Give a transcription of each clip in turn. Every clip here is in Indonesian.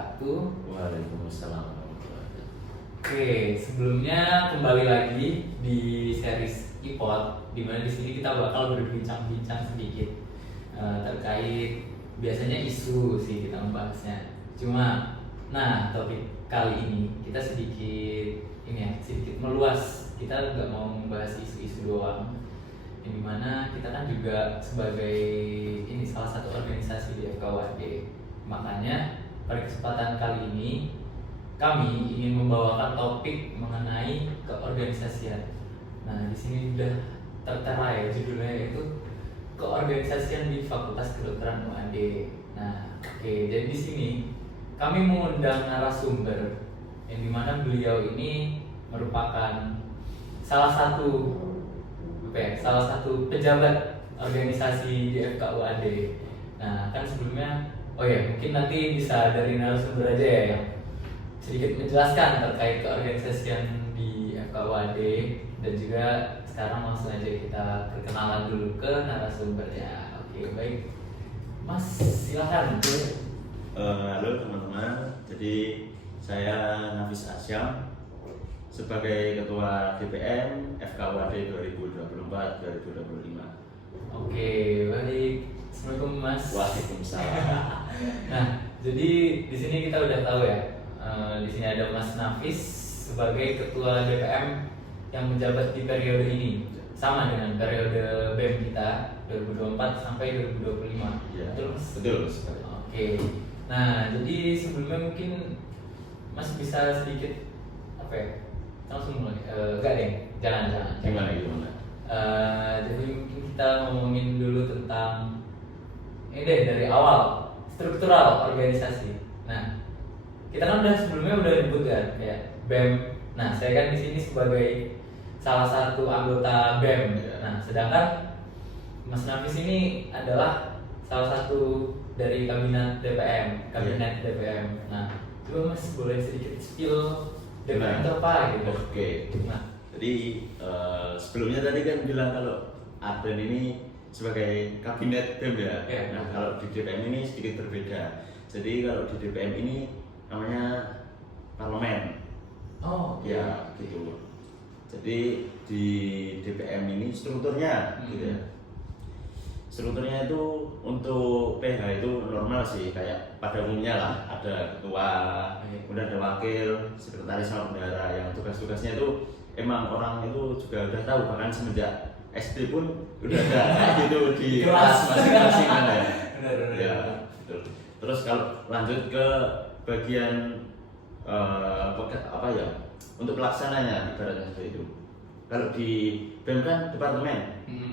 wabarakatuh. Waalaikumsalam warahmatullahi wabarakatuh. Oke, sebelumnya kembali lagi di series iPod, di mana di sini kita bakal berbincang-bincang sedikit terkait biasanya isu sih kita membahasnya. Cuma, nah topik kali ini kita sedikit meluas. Kita nggak mau membahas isu-isu doang. Yang dimana kita kan juga sebagai salah satu organisasi di FKUAD. Makanya pada kesempatan kali ini kami ingin membawakan topik mengenai keorganisasian. Nah, di sini sudah tertera ya judulnya, yaitu keorganisasian di Fakultas Kedokteran UAD. Nah, oke, jadi di sini kami mengundang narasumber yang dimana beliau ini merupakan salah satu pejabat organisasi di FKUAD. Nah, kan sebelumnya, mungkin nanti bisa dari narasumber aja ya yang sedikit menjelaskan terkait keorganisasian di FKUAD, dan juga sekarang langsung aja kita perkenalan dulu ke narasumbernya. Oke, baik, Mas, silakan. Halo teman-teman, jadi saya Nafis Asyam sebagai Ketua DPM FKUAD 2024-2025. Oke, baik. Assalamualaikum, Mas. Waalaikumsalam. Nah, jadi di sini kita udah tahu ya. Di sini ada Mas Nafis sebagai Ketua DPM yang menjabat di periode ini, sama dengan periode BEM kita 2024 sampai 2025. Ya, Betul, Mas? betul. Oke. Nah, jadi sebelumnya mungkin Mas bisa sedikit langsung mulai. Enggak deh, jangan. Gimana? Jadi mungkin kita ngomongin dulu tentang ini deh, dari awal struktural organisasi. Nah, kita kan sebelumnya udah nyebut kan kayak BEM. Nah, saya kan di sini sebagai salah satu anggota BEM. Nah, sedangkan Mas Nafis ini adalah salah satu dari kabinet DPM. Nah, coba Mas boleh sedikit spill DPM itu apa gitu? Oke. Nah, jadi sebelumnya tadi kan bilang kalau Aden ini sebagai kabinet BEM ya. Ya. Nah, kalau di DPM ini sedikit berbeda. Jadi kalau di DPM ini namanya parlemen. oh Ya, gitu. Jadi di DPM ini strukturnya gitu ya. Strukturnya itu untuk PH itu normal sih, kayak pada umumnya lah, ada ketua, kemudian ada wakil, sekretaris sama bendahara, yang tugas-tugasnya itu emang orang itu juga udah tahu, bahkan semenjak SD pun udah ada kayak gitu di kelas masing-masing kan ya. Benar. Ya, betul. Terus kalau lanjut ke bagian untuk pelaksananya ibaratnya seperti itu. Kalau di BEM kan departemen.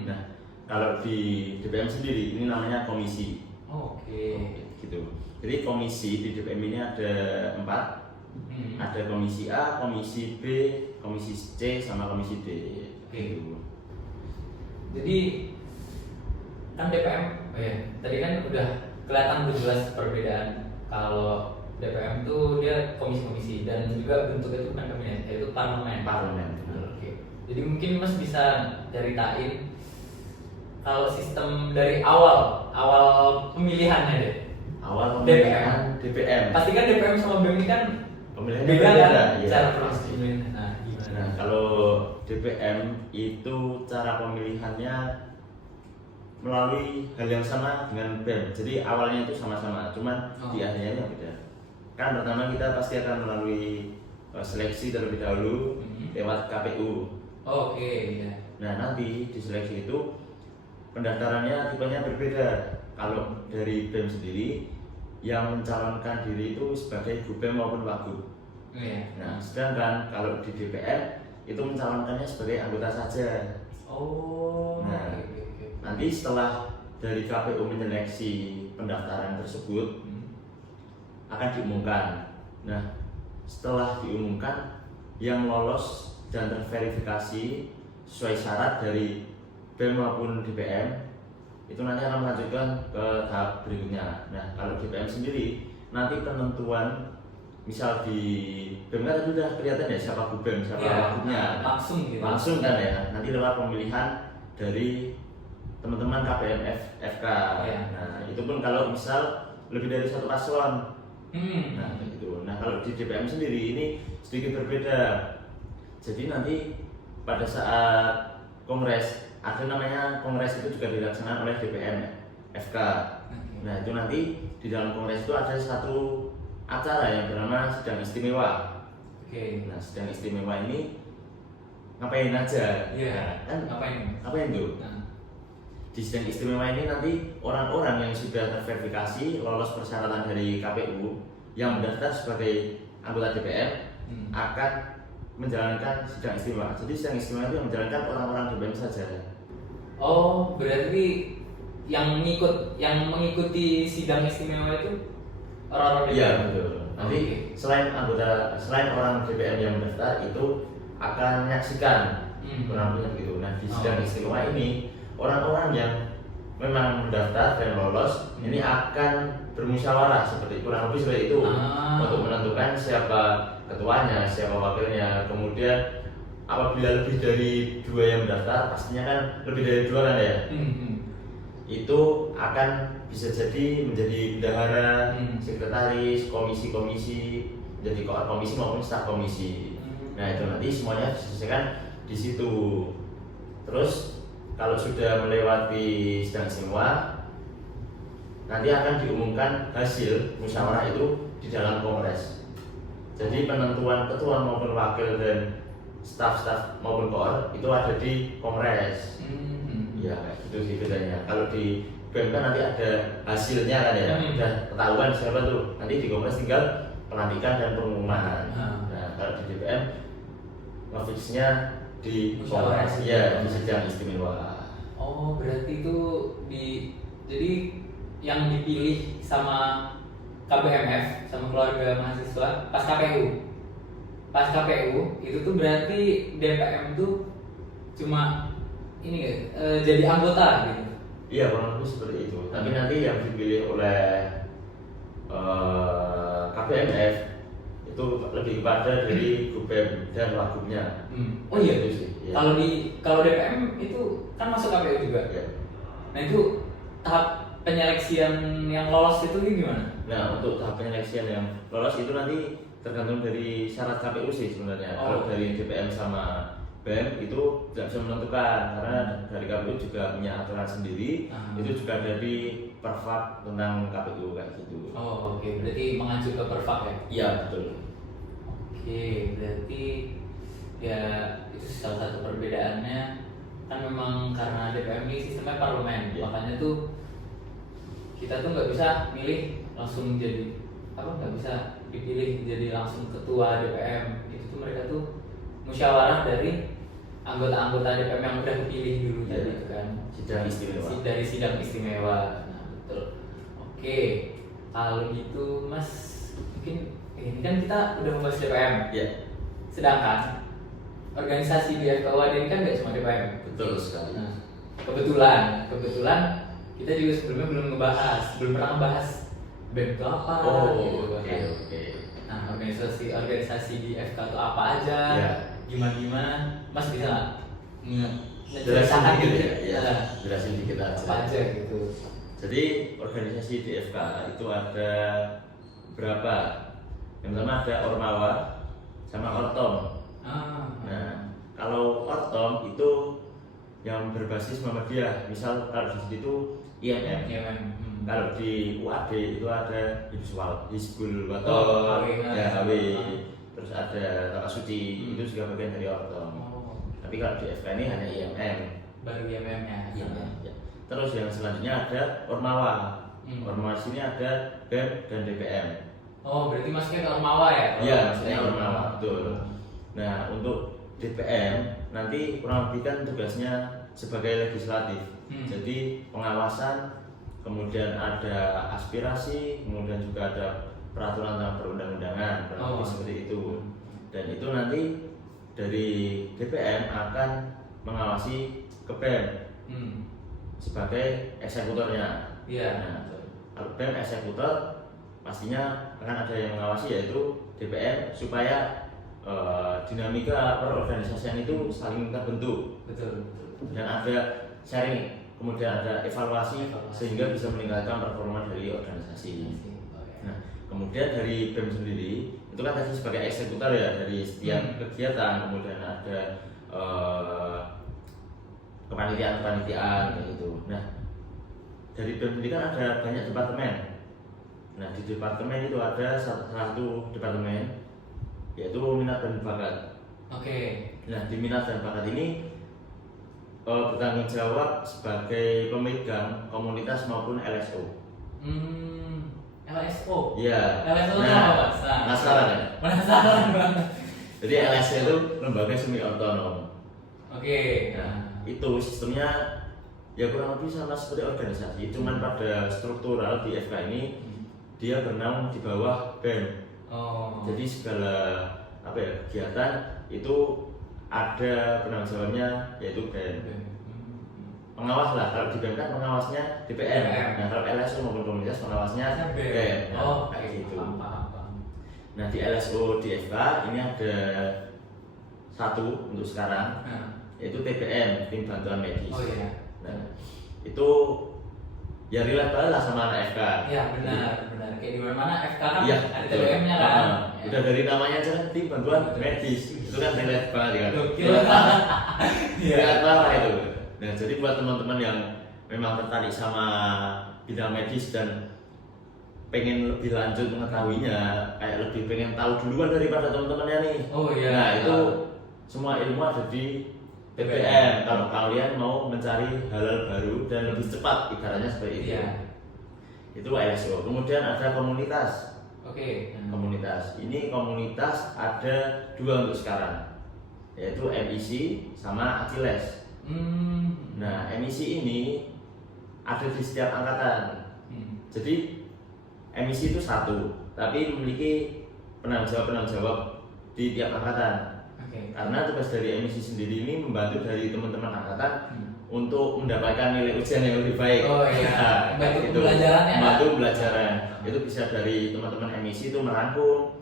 Nah, kalau di DPM sendiri ini namanya komisi. Oke. Gitu. Jadi komisi di DPM ini ada 4. Ada komisi A, komisi B, komisi C, sama komisi D. Oke. Gitu. Jadi kan DPM, tadi kan udah kelihatan tuh jelas perbedaan. Kalau DPM tuh dia komisi-komisi, dan juga bentuknya itu bukan kabinet, yaitu parlemen. Oke. Jadi mungkin Mas bisa ceritain kalau sistem dari awal pemilihannya deh. Awal pemilihan DPM. Pasti kan DPM sama BEM ini kan Pemilihannya beda kan ya, cara pasti. pemilihan. Nah, gimana? Nah, kalau DPM itu cara pemilihannya melalui hal yang sama dengan BEM. Jadi awalnya itu sama-sama, cuman di akhirnya beda. Kan pertama kita pasti akan melalui seleksi terlebih dahulu lewat KPU. Oke, ya. Nah, nanti di seleksi itu pendaftarannya tipenya berbeda. Kalau dari BEM sendiri yang mencalonkan diri itu sebagai Gubem maupun Wagub. Iya. Nah, sedangkan kalau di DPR itu mencalonkannya sebagai anggota saja. Nah, Oke. nanti setelah dari KPU menyeleksi pendaftaran tersebut akan diumumkan. Nah, setelah diumumkan yang lolos dan terverifikasi sesuai syarat dari BEM maupun DPM itu nanti akan melanjutkan ke tahap berikutnya. Nah, kalau DPM sendiri nanti penentuan, misal di BEM kan tadi udah kelihatan ya siapa Gubem, siapa Wagubnya. Langsung kan ya. Nanti lewat pemilihan dari teman-teman KPM FK. Ya. Nah, itu pun kalau misal lebih dari satu paslon. Nah, gitu. Nah, kalau di DPM sendiri ini sedikit berbeda. Jadi nanti pada saat kongres, ada namanya kongres itu juga dilaksanakan oleh DPM FK. Nah, itu nanti di dalam kongres itu ada satu acara yang bernama sidang istimewa. Nah, sidang istimewa ini ngapain aja? Kan ngapain tuh? Di sidang istimewa ini nanti orang-orang yang sudah terverifikasi lolos persyaratan dari KPU yang mendaftar sebagai anggota DPR akan menjalankan sidang istimewa. Jadi sidang istimewa itu yang menjalankan orang-orang DPR saja. Oh, berarti yang mengikuti sidang istimewa itu orang-orang DPR? Iya, betul. Nanti selain orang DPR yang mendaftar itu akan menyaksikan kurang lebih begitu. Nah, di sidang istimewa ini orang-orang yang memang mendaftar dan lolos ini akan bermusyawarah kurang lebih seperti itu untuk menentukan siapa ketuanya, siapa wakilnya. Kemudian apabila lebih dari 2 yang mendaftar, pastinya kan lebih dari 2 kan ya. Itu akan bisa jadi menjadi bendahara, sekretaris, komisi-komisi, jadi komisi maupun staf komisi. Nah, itu nanti semuanya diselesaikan di situ. Terus kalau sudah melewati sidang istimewa, nanti akan diumumkan hasil musyawarah itu di dalam kongres. Jadi penentuan ketua maupun wakil dan staf-staf maupun koor itu ada di kongres. Ya, kayak gitu sih bedanya. Kalau di BEM kan nanti ada hasilnya kan ya, udah ketahuan siapa tuh. Nanti di kongres tinggal pelantikan dan pengumuman. Nah, kalau di DPM ngefixnya di kongres, ya di sidang istimewa. Oh, berarti itu jadi yang dipilih sama KBMF sama keluarga mahasiswa pas KPU itu tuh berarti DPM tuh cuma ini jadi anggota gitu. Iya, kurang lebih seperti itu. Tapi nanti yang dipilih oleh KBMF itu lebih kepada dari Gubem dan Wagubnya. Oh iya itu sih. Ya. Kalau DPM itu kan masuk KPU juga. Ya. Nah, itu tahap penyeleksian yang lolos itu gimana? Nah, untuk tahap penyeleksian yang lolos itu nanti tergantung dari syarat KPU sih sebenarnya. Kalau dari DPM sama BEM itu tidak bisa menentukan karena dari KPU juga punya aturan sendiri. Itu juga ada di Pervak tentang KPU kayak gitu. Oh, oke. Berarti mengacu ke Pervak ya? Iya, betul. Oke, berarti ya itu salah satu perbedaannya kan memang karena DPM ini sistemnya parlemen, makanya tuh kita tuh nggak bisa milih langsung jadi nggak bisa dipilih jadi langsung ketua DPM. Itu tuh mereka tuh musyawarah dari anggota-anggota DPM yang udah dipilih dulu tadi itu kan. Sidang istimewa. Dari sidang istimewa. Nah, betul. Oke, kalau gitu Mas mungkin ini kan kita udah membahas DPM. Ya. Sedangkan organisasi di FKUAD ini kan nggak cuma DPM. Betul sekali. Nah, kebetulan kita juga sebelumnya belum pernah ngebahas BEM itu apa. Oke. Nah, organisasi di FK itu apa aja? Ya. Gimana? Mas bisa jelasin dikit gitu ya. Jelasin dikit aja. Apa aja gitu. Jadi organisasi di FK itu ada berapa? Yang pertama ada Ormawa sama Ortom. Nah, kalau Ortom itu yang berbasis Muhammadiyah. Misal kalau di situ itu IMM. Kalau di UAD itu ada Hizbul Waton, HW, terus ada Takasuci, itu juga bagian dari Ortom. Tapi kalau di FK ini hanya IMM. Baru IMM-nya. Ya. Terus yang selanjutnya ada Ormawa. Ormawa sini ada BEM dan DPM. Oh, berarti masuknya ke Ormawa ya? Iya, maksudnya Ormawa, betul. Nah, untuk DPM nanti kurang lebih kan tugasnya sebagai legislatif. Jadi pengawasan, kemudian ada aspirasi, kemudian juga ada peraturan tentang perundang-undangan, seperti itu. Dan itu nanti dari DPM akan mengawasi ke BEM sebagai eksekutornya. Nah, kalau BEM eksekutor pastinya akan ada yang mengawasi yaitu DPM supaya dinamika perorganisasian itu saling terbentuk. Betul. Dan ada sharing, kemudian ada evaluasi sehingga bisa meningkatkan performa dari organisasi. Nah, Kemudian dari BEM sendiri itu kan tadi sebagai eksekutor ya dari setiap kegiatan, kemudian ada kepanitiaan kayak gitu. Nah, dari BEM sendiri kan ada banyak departemen. Nah, di departemen itu ada satu departemen yaitu minat dan bakat. Oke. Nah, di minat dan bakat ini bertanggung jawab sebagai pemegang komunitas maupun LSO. LSO. Iya. LSO itu Nah, apa, Pak? penasaran ya? Penasaran banget. Jadi LSO itu lembaga semi otonom. Oke. Nah, itu sistemnya ya kurang lebih sama seperti organisasi, cuman pada struktural di FK ini dia bernaung di bawah BEM. Oh. Jadi segala kegiatan itu ada penanggung jawabnya yaitu BEM. Pengawas lah, kalau di BEM kan pengawasnya DPM. Nah, kalau LSO maupun komunitas pengawasnya BEM. Nah, kayak gitu. Paham. Nah, di LSO di FK ini ada satu untuk sekarang, yaitu TBM, tim bantuan medis. Oh iya. Nah, itu ya relate lah sama anak FK. Iya, benar. Kayak di mana FK kan Iya, ada betul. TBM-nya kan. Udah dari namanya aja kan tim bantuan medis. Itu kan relate banget kan. Gokil. Relate banget itu. Nah, jadi buat teman-teman yang memang tertarik sama bidang medis dan pengen lebih lanjut mengetahuinya, kayak lebih pengen tahu duluan daripada teman-temannya nih. Oh iya. Nah, itu semua ilmu ada di TBM. Kalau kalian mau mencari hal-hal baru dan lebih cepat, ibaratnya seperti itu. Iya. Itu LSO. Kemudian ada komunitas. Oke. Komunitas. Ini komunitas ada dua untuk sekarang, yaitu MIC sama Aciles. Nah, MIC ini ada di setiap angkatan. Jadi MIC itu satu, tapi memiliki penanggung jawab di tiap angkatan. Karena tugas dari MIC sendiri ini membantu dari teman-teman angkatan untuk mendapatkan nilai ujian yang lebih baik. Oh iya. Nah, itu membantu pembelajaran. Itu bisa dari teman-teman MIC itu merangkum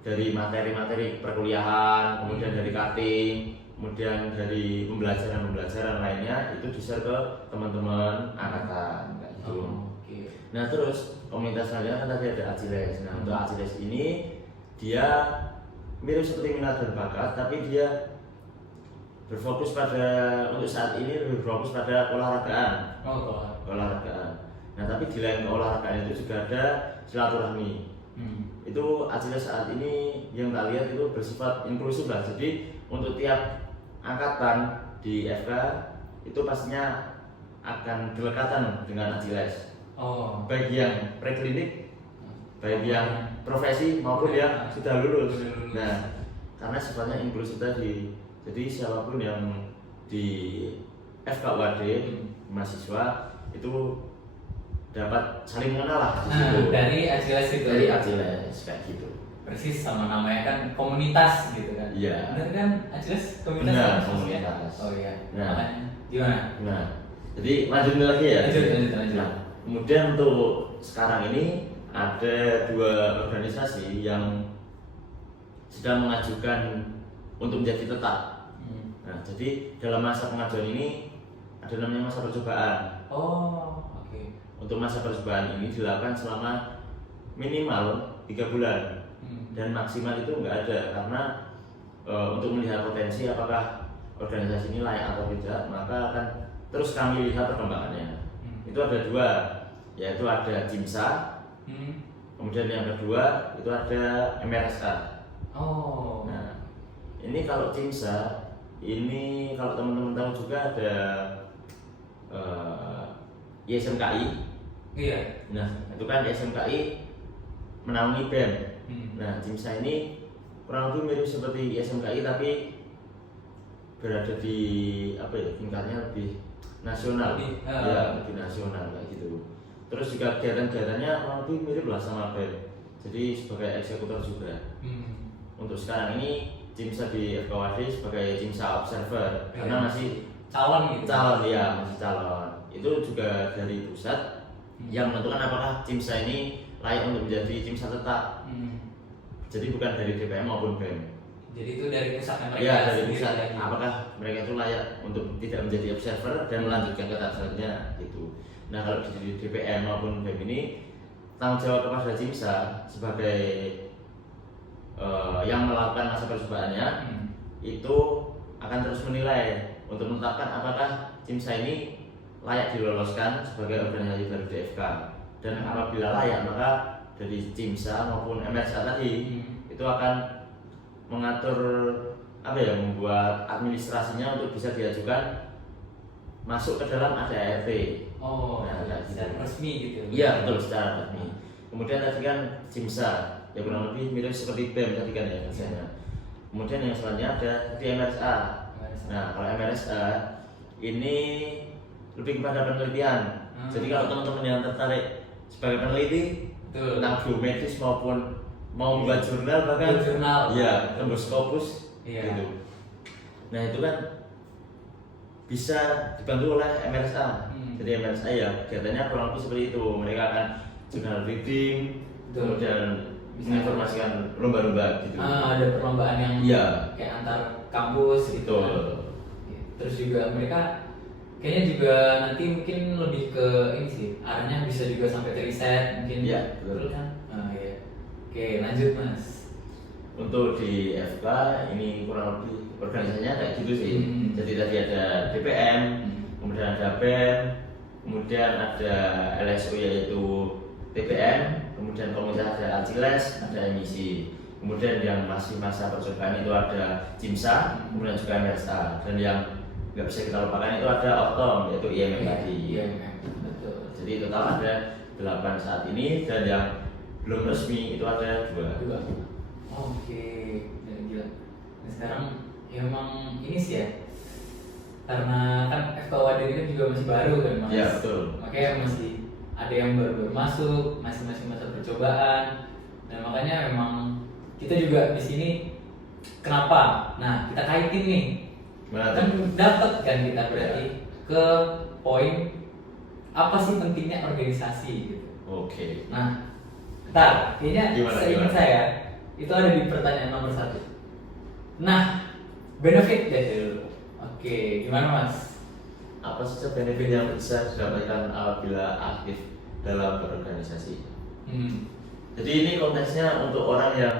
dari materi-materi perkuliahan, kemudian dari cutting, kemudian dari pembelajaran lainnya itu di-share ke teman-teman angkatan kayak gitu. Nah, terus komunitas selanjutnya kan tadi ada Aciles. Nah, untuk Aciles ini dia mirip seperti minat dan bakat, tapi dia berfokus pada untuk saat ini lebih berfokus pada olahragaan. Olahragaan. Nah, tapi di lain olahragaan itu juga ada silaturahmi. Itu Aciles saat ini yang tak lihat itu bersifat inklusif lah. Jadi untuk tiap angkatan di FK itu pastinya akan berdekatan dengan Aciles. Baik yang preklinik, baik yang profesi maupun yang sudah lulus. Nah, karena sifatnya inklusif tadi, jadi siapapun yang di FKUAD mahasiswa itu dapat saling mengenal lah di situ. Dari Aciles itu. Dari Aciles kayak gitu. Persis sama namanya kan komunitas gitu kan. Iya. Benar kan Aciles komunitas. Benar, kan, komunitas. Oh iya. Nah, makanya gimana? Nah, jadi lanjutin lagi ya. Lanjut. Nah, kemudian untuk sekarang ini ada dua organisasi yang sedang mengajukan untuk menjadi tetap. Nah, jadi dalam masa pengajuan ini ada namanya masa percobaan. Untuk masa percobaan ini dilakukan selama minimal 3 bulan dan maksimal itu enggak ada karena untuk melihat potensi apakah organisasi ini layak atau tidak, maka akan terus kami lihat perkembangannya. Itu ada dua, yaitu ada CIMSA, kemudian yang kedua itu ada MRSA. Nah, ini kalau CIMSA ini kalau teman-teman tahu juga ada ISMKI. Iya. Nah, itu kan ISMKI menaungi BEM. Nah, CIMSA ini kurang lebih mirip seperti ISMKI tapi berada di tingkatnya lebih nasional. Lebih nasional kayak gitu. Terus juga kegiatan-kegiatannya kurang lebih mirip lah sama BEM. Jadi sebagai eksekutor juga. Untuk sekarang ini CIMSA di FKUAD sebagai CIMSA Observer karena masih calon gitu. Masih calon. Itu juga dari pusat yang menentukan apakah CIMSA ini layak untuk menjadi CIMSA tetap. Jadi bukan dari DPM maupun BEM. Jadi itu dari pusatnya mereka. Iya, dari pusat. Apakah mereka itu layak untuk tidak menjadi observer dan melanjutkan ke tahap selanjutnya gitu. Nah, kalau di DPM maupun BEM ini tanggung jawab kepada Cimsa sebagai yang melakukan masa percobaannya itu akan terus menilai untuk menetapkan apakah Cimsa ini layak diloloskan sebagai organisasi baru DFK, dan apabila layak maka dari Cimsa maupun MRSA tadi itu akan mengatur membuat administrasinya untuk bisa diajukan masuk ke dalam ADART. Secara resmi gitu. Iya betul, secara resmi. Kemudian tadi kan Cimsa, ya kurang lebih mirip seperti BEM tadi kan ya biasanya. Kemudian yang selanjutnya ada di MRSA. Nah kalau MRSA ini lebih kepada penelitian. Jadi kalau teman-teman yang tertarik sebagai peneliti tentang biomedis maupun mau membuat jurnal bahkan ya tembus Scopus gitu. Nah itu kan bisa dibantu oleh MRSA. Jadi MRSA ya kegiatannya kurang lebih seperti itu. Mereka akan jurnal reading, kemudian menginformasikan lomba-lomba gitu. Ada perlombaan yang kayak antar kampus gitu. Terus juga mereka kayaknya juga nanti mungkin lebih ke ini sih, arahnya bisa juga sampai ke riset mungkin. Betul kan? Oke, lanjut Mas. Untuk di FK ini kurang lebih organisasinya kayak gitu sih. Jadi tadi ada DPM, kemudian ada BEM, kemudian ada LSO yaitu TPM, kemudian komunitas ada Aciles, ada emisi. Kemudian yang masih masa percobaan itu ada Cimsa, kemudian juga MRSA, dan yang nggak bisa kita lupakan itu ada Optom yaitu IMM tadi. Betul. Jadi total ada 8 saat ini, dan yang belum resmi itu ada 2. Oke, gila. Nah, sekarang ya emang ini sih ya, karena kan FKUAD ini kan juga masih baru kan Mas. Iya betul. Makanya masih ada yang baru masuk, masih masa percobaan, dan makanya memang kita juga di sini kenapa? Nah kita kaitin nih, kan dapat kan kita berarti ke poin apa sih pentingnya organisasi gitu. Oke. Nah, kayaknya seingat saya itu ada di pertanyaan nomor 1. Nah, benefit dulu. Oke, gimana Mas? Apa saja benefit yang bisa didapatkan apabila aktif dalam berorganisasi? Jadi ini konteksnya untuk orang yang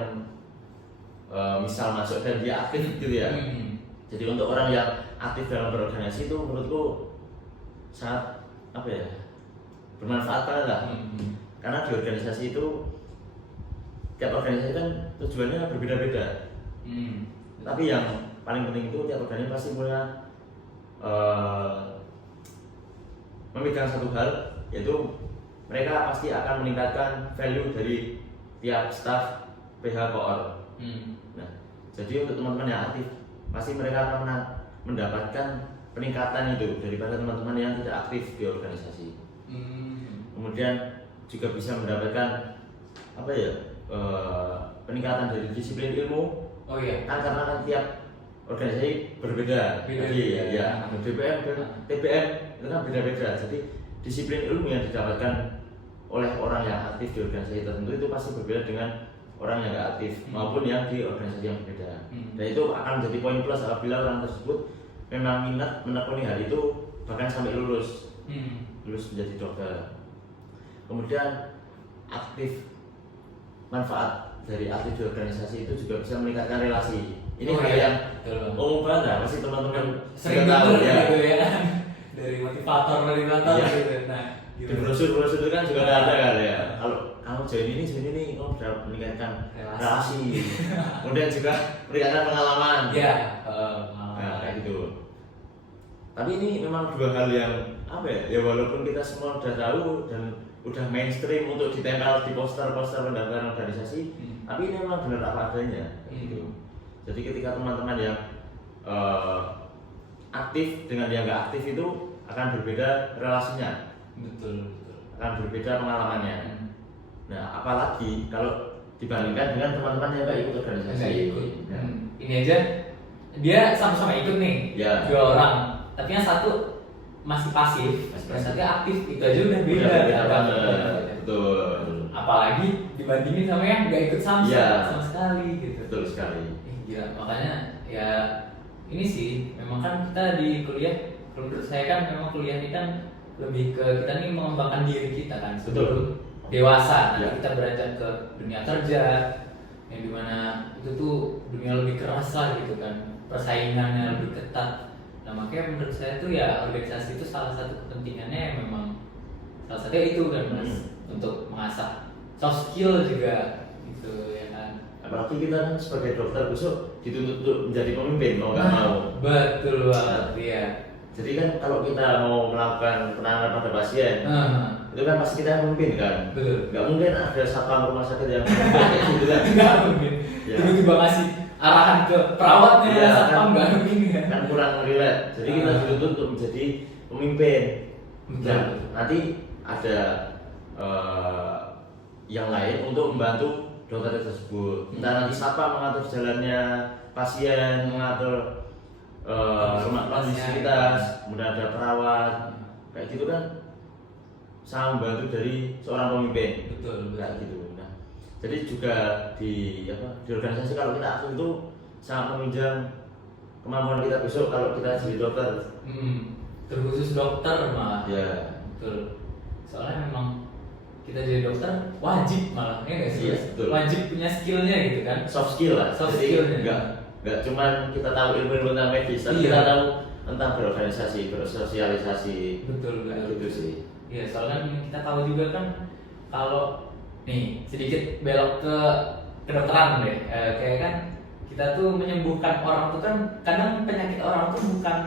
misal masuk dan dia aktif gitu ya. Jadi untuk orang yang aktif dalam berorganisasi itu menurutku sangat bermanfaat banget lah. Karena di organisasi itu tiap organisasi kan tujuannya berbeda-beda. Tapi yang paling penting itu tiap organisasi pasti punya memegang satu hal, yaitu mereka pasti akan meningkatkan value dari tiap staff PH Koor. Nah, jadi untuk teman-teman yang aktif pasti mereka akan mendapatkan peningkatan itu daripada teman-teman yang tidak aktif di organisasi. Kemudian juga bisa mendapatkan peningkatan dari disiplin ilmu. Kan karena kan tiap organisasi berbeda. DPM dan TPM itu kan beda-beda. Jadi disiplin ilmu yang didapatkan oleh orang yang aktif di organisasi tertentu itu pasti berbeda dengan orang yang tidak aktif maupun yang di organisasi yang berbeda. Dan itu akan menjadi poin plus apabila orang tersebut memang minat menekuni hal itu, bahkan sampai lulus menjadi dokter. Kemudian manfaat dari aktif di organisasi itu juga bisa meningkatkan relasi. Ini hal yang umum banget lah, pasti teman-teman sering tahu gitu ya. Dari motivator gitu. Nah, di brosur itu kan juga ada kan ya. Kalau kamu join ini kamu bisa meningkatkan relasi. Kemudian juga meningkatkan pengalaman. Nah, kayak gitu. Tapi ini memang dua hal yang ya walaupun kita semua udah tahu dan udah mainstream untuk ditempel di poster-poster pendaftaran organisasi, tapi ini memang benar apa adanya gitu. Jadi ketika teman-teman yang aktif dengan yang nggak aktif itu akan berbeda relasinya, akan berbeda pengalamannya. Nah, apalagi kalau dibandingkan dengan teman-teman yang nggak ikut organisasi. Ini aja dia sama-sama ikut nih, 2 orang, tapi yang satu masih pasif, dan satu aktif, itu aja udah beda. Betul. Apalagi dibandingin sama yang nggak ikut sama sekali gitu. Betul sekali. Gila, makanya ya ini sih memang kan kita di kuliah, menurut saya kan memang kuliah ini kan lebih ke kita nih mengembangkan diri kita kan sebelum dewasa, nanti Ya. kita beranjak ke dunia kerja yang dimana itu tuh dunia lebih keras lah gitu kan, persaingannya lebih ketat. Nah makanya menurut saya tuh ya organisasi itu salah satu kepentingannya yang memang salah satunya itu kan mas, untuk mengasah soft skill juga gitu ya kan. Apalagi kita kan sebagai dokter besok dituntut untuk menjadi pemimpin mau nggak mau. Betul banget ya. Jadi kan kalau kita mau melakukan penanganan pada pasien, itu kan pasti kita yang memimpin kan. Betul. Nggak mungkin ada satpam rumah sakit yang kayak gitu kan. Nggak mungkin. Ya. Tiba-tiba ngasih arahan ke perawatnya, Iya, satpam nggak mungkin kan. Kan kurang relate. Jadi kita dituntut untuk menjadi pemimpin. Betul. Nah, nanti ada yang lain untuk membantu dokter tersebut. Entah nanti siapa mengatur jalannya pasien, mengatur rumah fasilitas, kemudian ada perawat, kayak gitu kan sangat membantu dari seorang pemimpin. Betul. Kayak gitu. Nah, jadi juga di organisasi kalau kita aktif itu sangat menunjang kemampuan kita besok kalau kita jadi dokter. Terkhusus dokter malah. Ya. Betul. Soalnya memang kita jadi dokter wajib malah, ya nggak sih? Iya, betul. Wajib punya skillnya gitu kan. Soft skill lah. Soft Jadi skillnya. nggak cuman kita tahu ilmu tentang medis, tapi Iya. kita tahu tentang berorganisasi, bersosialisasi. Betul. Kayak gitu sih. Iya, soalnya kan kita tahu juga kan kalau nih sedikit belok ke kedokteran deh, kayak kan kita tuh menyembuhkan orang tuh kan kadang penyakit orang tuh bukan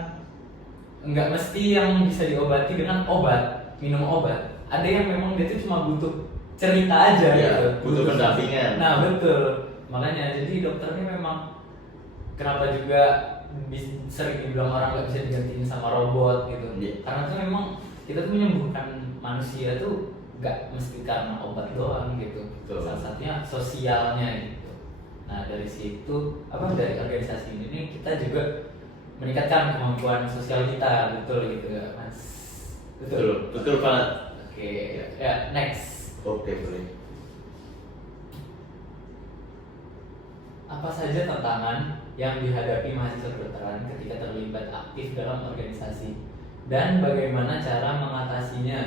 nggak mesti yang bisa diobati dengan obat, minum obat. Ada yang memang dia tuh cuma butuh cerita aja Iya, gitu. butuh pendampingan. Nah betul, makanya jadi dokter ini memang kenapa juga sering dibilang orang nggak bisa digantiin sama robot gitu. Iya. Karena tuh memang kita tuh menyembuhkan manusia tuh nggak mesti karena obat doang gitu. Betul. Salah satunya sosialnya gitu. Nah dari situ dari organisasi ini kita juga meningkatkan kemampuan sosial kita, betul gitu ya mas. Betul banget. Oke, ya next. Oke, boleh. Apa saja tantangan yang dihadapi mahasiswa kedokteran ketika terlibat aktif dalam organisasi dan bagaimana cara mengatasinya?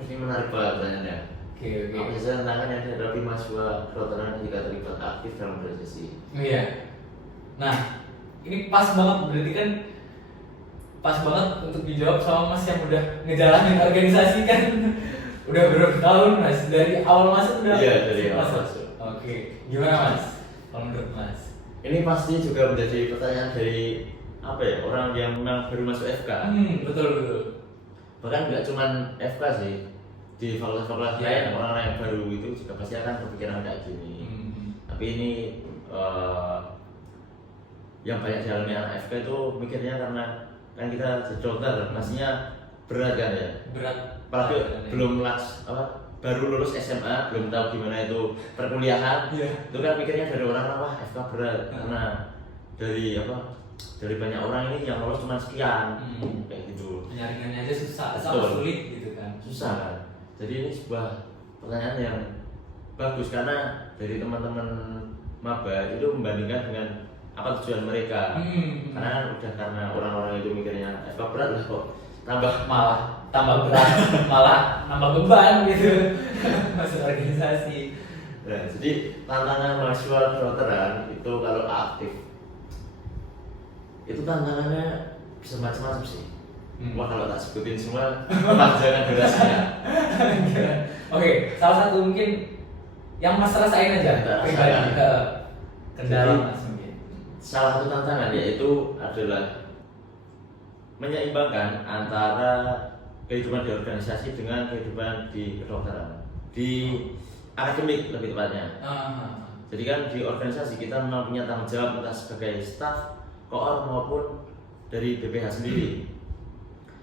Ini menarik banget pertanyaannya. Oke. Apa saja tantangan yang dihadapi mahasiswa kedokteran jika terlibat aktif dalam organisasi? Iya. Nah, ini pas banget berarti kan pas banget untuk dijawab sama mas yang udah ngejalanin organisasi kan. Udah berapa tahun mas? Dari awal masuk udah? Iya, dari awal masuk. Oke, gimana mas? Kalau menurut mas? Ini pasti juga menjadi pertanyaan dari orang yang memang baru masuk FK. Betul. Bahkan nggak cuma FK sih, di fakultas-fakultas Iya. lain orang yang baru itu juga pasti akan berpikiran kayak gini. Tapi ini yang banyak dialami anak FK itu mikirnya karena kan kita jadi dokter, pastinya berat kan ya. Berat. Apalagi Ya. belum baru lulus SMA, belum tahu gimana itu perkuliahan. Iya. Itu kan mikirnya dari orang-orang wah FK berat karena dari banyak orang ini yang lolos cuma sekian kayak gitu. Penyaringannya aja susah, Betul. sangat sulit gitu kan. Susah kan. Jadi ini sebuah pertanyaan yang bagus karena dari teman-teman maba itu membandingkan dengan apa tujuan mereka. Karena karena orang-orang itu mikirnya FK berat lah kok malah tambah berat, malah nambah beban gitu masuk organisasi. Nah, jadi tantangan mahasiswa kedokteran itu kalau aktif itu tantangannya bisa macam-macam sih. Wah kalau tak sebutin semua panjangan durasinya. Oke, salah satu mungkin yang mas rasain aja Kita pribadi rasakan. ke kendala Jadi, mas mungkin. Salah satu tantangan yaitu adalah menyeimbangkan antara kehidupan di organisasi dengan kehidupan di kedokteran, di akademik lebih tepatnya. Jadi kan di organisasi kita memang punya tanggung jawab entah sebagai staf, koor maupun dari BPH sendiri.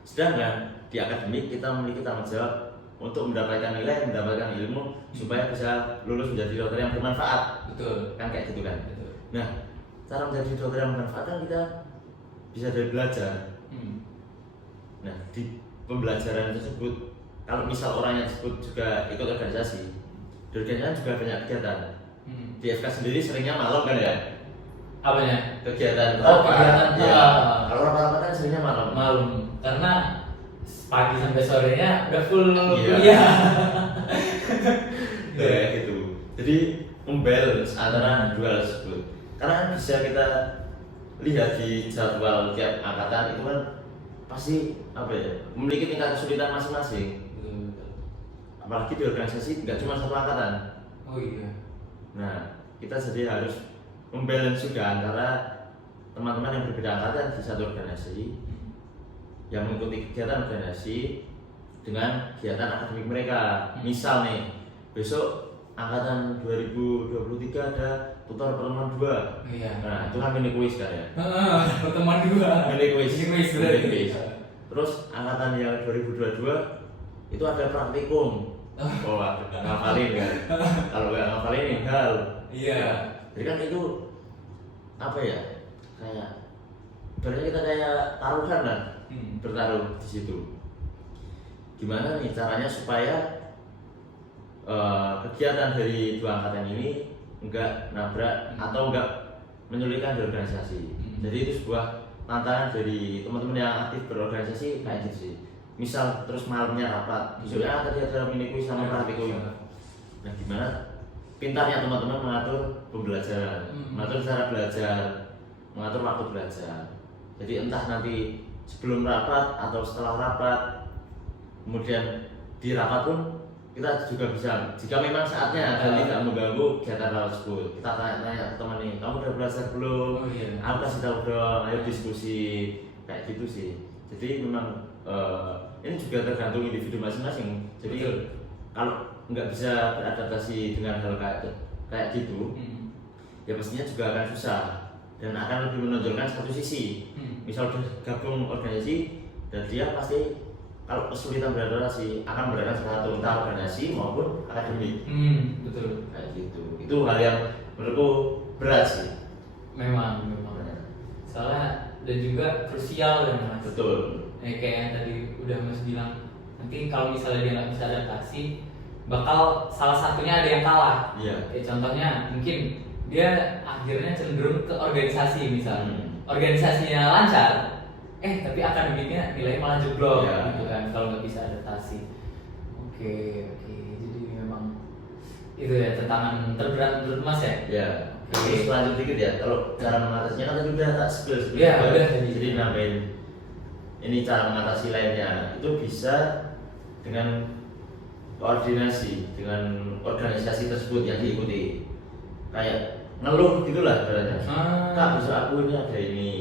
Sedangkan di akademik kita memiliki tanggung jawab untuk mendapatkan nilai, mendapatkan ilmu supaya bisa lulus menjadi dokter yang bermanfaat. Betul. Kan kayak gitu kan. Betul. Nah, cara menjadi dokter yang bermanfaat kan kita bisa dari belajar. Nah, di pembelajaran tersebut, kalau misal orang yang tersebut juga ikut organisasi, di organisasi juga banyak kegiatan. Di FK sendiri seringnya malam kan ya? Apanya? Kegiatan Oh, rapat. kegiatan. Ya. Kalau rapat kan seringnya malam. Malam, karena pagi sampai sorenya udah full Iya. kuliah. Kayak gitu. Jadi membalance antara dua tersebut. Karena bisa kita lihat di jadwal tiap angkatan itu kan pasti apa ya, memiliki tingkat kesulitan masing-masing. Apalagi di organisasi nggak cuma satu angkatan. Oh iya. Nah, kita jadi harus membalance juga antara teman-teman yang berbeda angkatan di satu organisasi yang mengikuti kegiatan organisasi dengan kegiatan akademik mereka. Misal nih, besok angkatan 2023 ada tutor pertemuan 2. Iya. Nah, itu kan mini quiz kan ya. Pertemuan 2. Mini quiz. Mini quiz. Mini quiz. Terus angkatan yang 2022 itu ada praktikum. Oh, ngafalin kan. Kalau nggak ngafalin hal. Iya. Jadi kan itu apa ya? Kayak berarti kita kayak taruhan lah. Bertaruh di situ. Gimana nih caranya supaya kegiatan dari dua angkatan ini enggak nabrak atau enggak menyulitkan di organisasi. Jadi itu sebuah tantangan dari teman-teman yang aktif berorganisasi kayak gitu sih. Misal terus malamnya rapat, besoknya tadi ada mini quiz sama praktikum. Nah, gimana pintarnya teman-teman mengatur pembelajaran, mengatur cara belajar, mengatur waktu belajar. Jadi entah nanti sebelum rapat atau setelah rapat, kemudian di rapat pun kita juga bisa, jika memang saatnya dan tidak mengganggu kegiatan rapat tersebut, kita tanya ke teman nih, kamu udah belajar belum? Oh, iya. Aku kasih tahu dong, ayo diskusi kayak gitu sih. Jadi memang ini juga tergantung individu masing-masing. Jadi kalau nggak bisa beradaptasi dengan hal kayak gitu, ya pastinya juga akan susah dan akan lebih menonjolkan satu sisi. Misal udah gabung organisasi dan dia pasti kalau kesulitan beradaptasi akan berada satu entah organisasi maupun akademik. Betul. Kayak gitu. Itu hal yang menurutku berat sih. Memang. Soalnya dan juga krusial dan Mas. Betul. Kayak yang tadi udah Mas bilang, nanti kalau misalnya dia nggak bisa adaptasi, bakal salah satunya ada yang kalah. Iya. Kayak contohnya mungkin dia akhirnya cenderung ke organisasi misalnya. Organisasinya lancar, tapi akademiknya nilainya malah jeblok gitu kan kalau nggak bisa adaptasi. Oke. Jadi memang itu ya tantangan terberat menurut Mas ya. Ya. Terus lanjut dikit ya. Kalau cara mengatasinya kan tadi udah tak spill. Iya, udah tadi. Jadi nambahin ini cara mengatasi lainnya itu bisa dengan koordinasi dengan organisasi tersebut yang diikuti. Kayak ngeluh gitulah berarti. Kak, besok aku ini ada ini.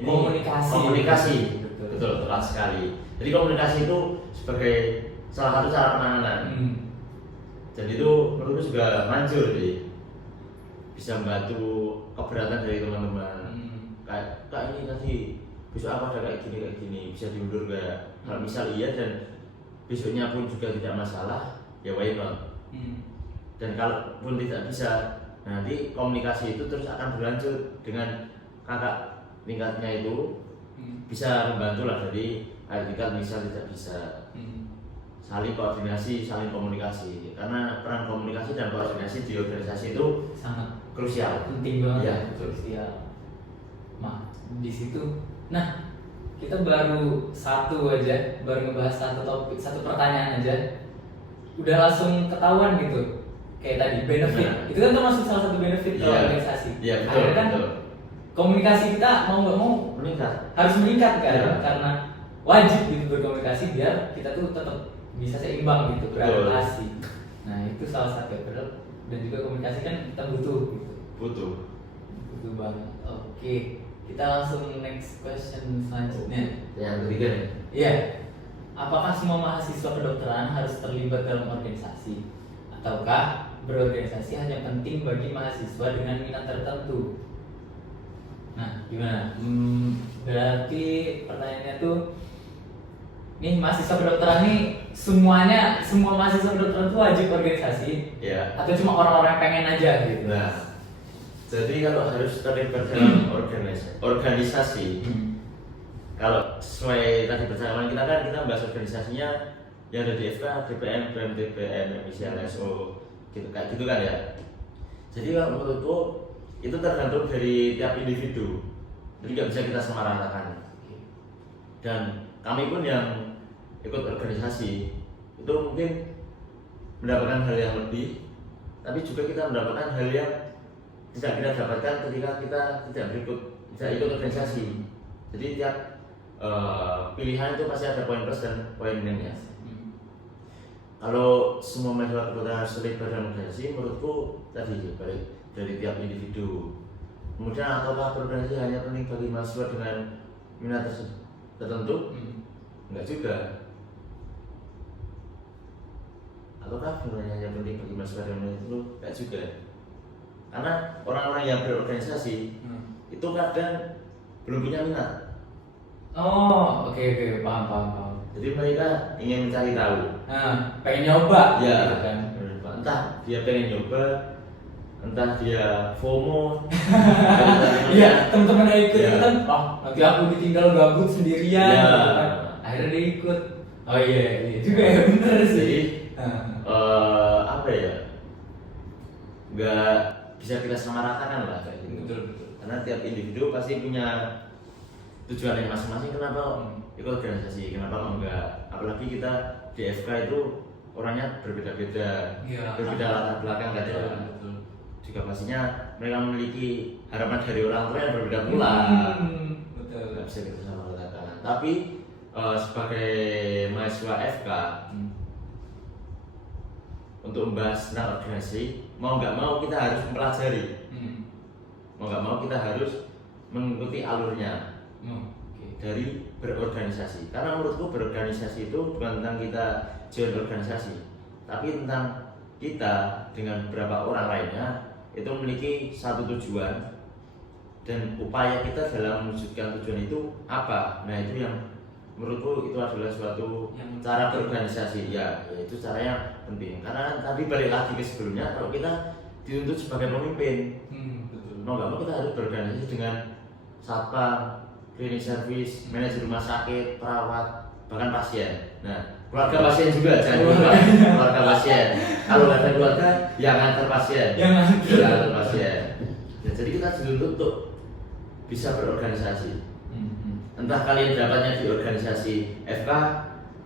Ini komunikasi. Betul, tepat sekali. Jadi komunikasi itu sebagai salah satu cara penanganan. Dan itu menurutku juga manjur sih. Bisa membantu keberatan dari teman-teman. Kayak Kak ini tadi besok aku ada kayak gini bisa diundur gak? Kalau misal iya dan besoknya pun juga tidak masalah, ya why not? Dan kalau pun tidak bisa, nanti komunikasi itu terus akan berlanjut dengan kakak tingkatnya itu bisa membantu lah dari adik tingkat misal tidak bisa. Saling koordinasi, saling komunikasi. Karena peran komunikasi dan koordinasi di organisasi itu sangat krusial. Penting banget. Ya, krusial. Nah, di situ. Nah, kita baru ngebahas satu topik, satu pertanyaan aja. Udah langsung ketahuan gitu. Kayak tadi benefit. Itu kan termasuk salah satu benefit organisasi. Iya, betul. Akhirnya kan komunikasi kita mau nggak mau harus meningkat kan, karena wajib gitu berkomunikasi biar kita tuh tetap bisa seimbang gitu beradaptasi. Nah itu salah satu dan juga komunikasi kan kita butuh gitu. Butuh banget. Oke, kita langsung next question selanjutnya. Yang ketiga nih. Iya. Apakah semua mahasiswa kedokteran harus terlibat dalam organisasi, ataukah berorganisasi hanya penting bagi mahasiswa dengan minat tertentu? Nah, gimana? Berarti pertanyaannya tuh, nih mahasiswa kedokteran nih semua mahasiswa kedokteran tuh wajib organisasi, atau cuma orang-orang yang pengen aja gitu? Nah, jadi kalau harus terlibat dalam organisasi, kalau sesuai tadi percakapan kita kan kita bahas organisasinya yang ada di FK, DPM, BEM, TBM, MISI, LSO, gitu kayak gitu kan ya. Jadi kalau menurutku itu tergantung dari tiap individu, jadi nggak bisa kita samaratakan. Dan kami pun yang ikut organisasi itu mungkin mendapatkan hal yang lebih, tapi juga kita mendapatkan hal yang tidak kita dapatkan ketika kita tidak ikut organisasi. Jadi tiap pilihan itu pasti ada poin plus dan poin minusnya. Kalau semua mahasiswa kedokteran harus terlibat dalam organisasi, menurutku tadi balik dari tiap individu. Kemudian ataukah berorganisasi hanya penting bagi mahasiswa dengan minat tertentu? Enggak juga. Ataukah hanya penting bagi mahasiswa dengan minat tertentu? Enggak juga. Karena orang-orang yang berorganisasi itu kadang belum punya minat. Oh, oke, paham. Jadi mereka ingin mencari tahu. Nah, pengen nyoba, Ya, gitu kan? Entah dia pengen nyoba, entah dia FOMO. Iya, teman-teman yang ikut Ya. itu kan, nanti aku ditinggal gabut sendirian, Ya. gitu kan. Akhirnya dia ikut. Oh iya juga ya, bener sih. Jadi apa ya? Nggak bisa kita samaratakan lah kayak gitu. Betul. Karena tiap individu pasti punya tujuan yang masing-masing. Kenapa ikut organisasi? Kenapa enggak? Apalagi kita di FK itu orangnya berbeda-beda, Iya. berbeda latar belakang kan. Betul. Juga pastinya mereka memiliki harapan dari orang tua yang berbeda pula. Betul. Nggak bisa kita samaratakan. Tapi sebagai mahasiswa FK untuk membahas tentang organisasi, mau nggak mau kita harus mempelajari. Mau nggak mau kita harus mengikuti alurnya dari berorganisasi. Karena menurutku berorganisasi itu bukan tentang kita join organisasi, tapi tentang kita dengan beberapa orang lainnya itu memiliki satu tujuan dan upaya kita dalam mewujudkan tujuan itu apa. Nah itu yang menurutku itu adalah suatu cara berorganisasi, ya itu cara yang penting. Karena tadi balik lagi ke sebelumnya, kalau kita dituntut sebagai pemimpin, mau nggak mau kita harus berorganisasi dengan satpam, klinik servis, manajer rumah sakit, perawat, bahkan pasien. Nah, keluarga pasien juga jangan lupa keluarga pasien. Kalau nggak ada keluarga, yang antar pasien. Yang antar pasien. Nah, jadi kita dituntut untuk bisa berorganisasi. Entah kalian dapatnya di organisasi FK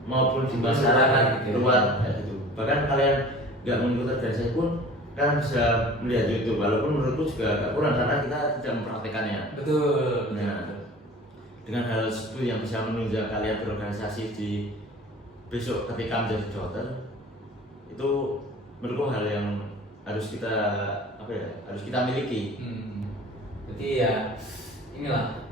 maupun di masyarakat luar, gitu. Bahkan kalian nggak mengikuti organisasi pun kan bisa melihat YouTube, walaupun menurutku juga agak kurang karena kita tidak mempraktekannya. Betul. Nah, dengan hal tersebut yang bisa menunjang kalian berorganisasi di besok ketika menjadi dokter, itu menurutku hal yang harus kita harus kita miliki. Berarti ya inilah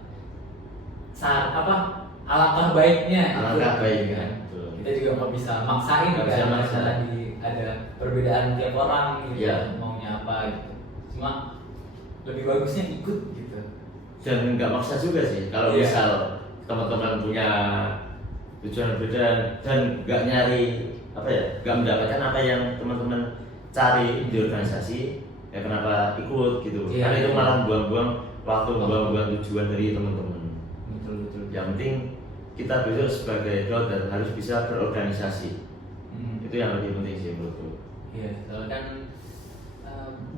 alangkah baiknya. Alangkah baiknya. Kan? Betul. Kita juga nggak bisa maksain Nggak bisa maksa. tadi ada perbedaan tiap orang gitu, Iya. maunya apa gitu. Cuma lebih bagusnya ikut gitu. Dan nggak maksa juga sih kalau Iya. misal teman-teman punya tujuan berbeda dan nggak nyari nggak mendapatkan apa yang teman-teman cari di organisasi, ya kenapa ikut gitu. Iya. Karena itu malah buang-buang waktu, buang-buang tujuan dari teman-teman. Betul. Yang penting kita besok sebagai dokter harus bisa berorganisasi. Itu yang lebih penting sih menurutku. Iya, soalnya kan